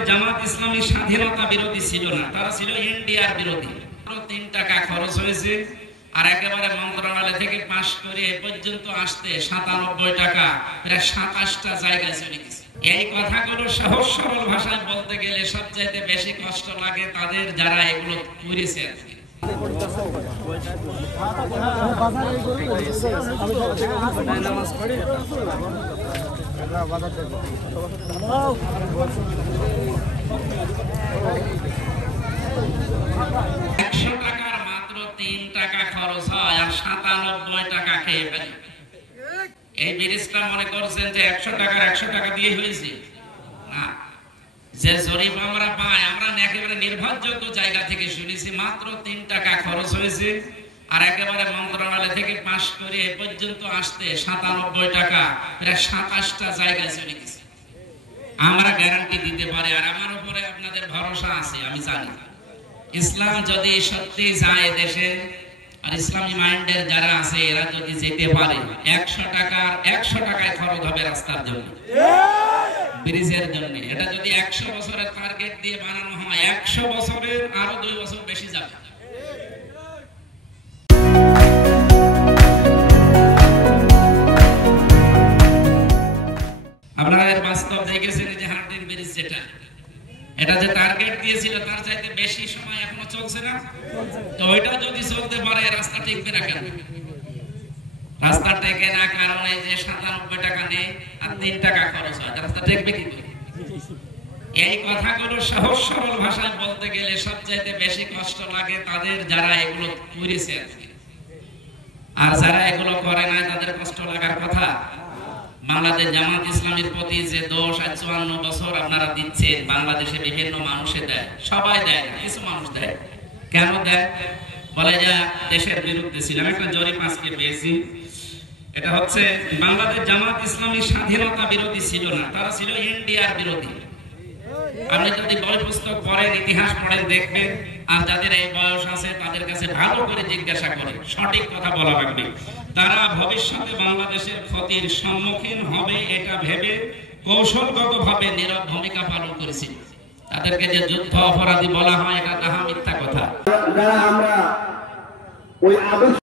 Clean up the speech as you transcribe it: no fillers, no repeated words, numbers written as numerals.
বাংলাদেশ জামাত ইসলামী স্বাধীনতা বিরোধী ছিল না, তারা ছিল এনডিআর বিরোধী। 3 টাকা খরচ হয়েছে, আর একেবারে মন্ত্রণালয় থেকে পাশ করে এ পর্যন্ত আসতে 97 টাকা, প্রায় 27টা জায়গায় চলে গেছে। এই কথাগুলো সহজ সরল ভাষায় বলতে গেলে সবচাইতে বেশি কষ্ট লাগে তাদের, যারা এগুলো করেছে। মাত্র 3 টাকা খরচ হয় আর 97 টাকা খেয়ে ফেলে। এই ব্রিজটা মনে করছেন যে 100 টাকা দিয়ে হয়েছে না। যে জরিপ আমরা পাই, আমরা একেবারে নির্ভরযোগ্য জায়গা থেকে শুনেছি, মাত্র 3 টাকা খরচ হয়েছে, আর একেবারে মন্ত্রণালয় থেকে পাশ করে এ পর্যন্ত আসতে 97 টাকা, প্রায় 27টা জায়গায় চলে গেছে। আমরা গ্যারান্টি দিতে পারি, আর আমার উপরে আপনাদের ভরসা আছে। আমি জানি ইসলাম যদি সত্যি যায় দেশে, আর ইসলামী মাইন্ডের যারা আছে এরা যদি যেতে পারে, 100 টাকায় খরচ হবে রাস্তার জন্য, ব্রিজের জন্য। এটা যদি 100 বছরের টার্গেট দিয়ে বানানো হয়, 100 বছরের আরো 2 বছর বেশি যাবে। আপনারা এর বাস্তব দেখেছেন যে হার্ডিন ব্রিজ যেটা, এটা যে টার্গেট দিয়েছিল তার চাইতে বেশি সময় এখনো চলছে না। তো ওইটা যদি চলতে পারে, রাস্তা টিকবে না কেন? রাস্তা টেকে না কারণে যে 97 টাকা নেই আর 3 টাকা খরচ হয়, রাস্তা টেকবে কি করে? এই কথাগুলো সহজ সরল ভাষায় বলতে গেলে সবচাইতে বেশি কষ্ট লাগে তাদের, যারা এগুলো করেছে। আর যারা এগুলো করে না তাদের কষ্ট লাগার কথা। বাংলাদেশ জামাত ইসলামীর প্রতি যে দোষ 54 বছর আপনারা দিচ্ছেন, বাংলাদেশে বিভিন্ন মানুষে দেয়, সবাই দেয় না, কিছু মানুষ দেয়। কেন দেয়? বলে যে দেশের বিরুদ্ধে ছিলাম। একটা জরিপ আজকে পেয়েছি, এটা হচ্ছে বাংলাদেশ জামাত ইসলামী স্বাধীনতা বিরোধী ছিল না, তারা ছিল এনডিআর বিরোধী। আপনি যদি বই পুস্তক পড়েন, ইতিহাস পড়েন, দেখবেন। আর যাদের এই বয়স আছে তাদের কাছে ভালো করে জিজ্ঞাসা করে সঠিক কথা বলা লাগবে। তারা ভবিষ্যতে বাংলাদেশের ক্ষতির সম্মুখীন হবে এটা ভেবে কৌশলগতভাবে নীরব ভূমিকা পালন করেছিল। তাদেরকে যে যুদ্ধ অপরাধী বলা হয়, এটা তাহা মিথ্যা কথা। যারা আমরা ওই আদর্শ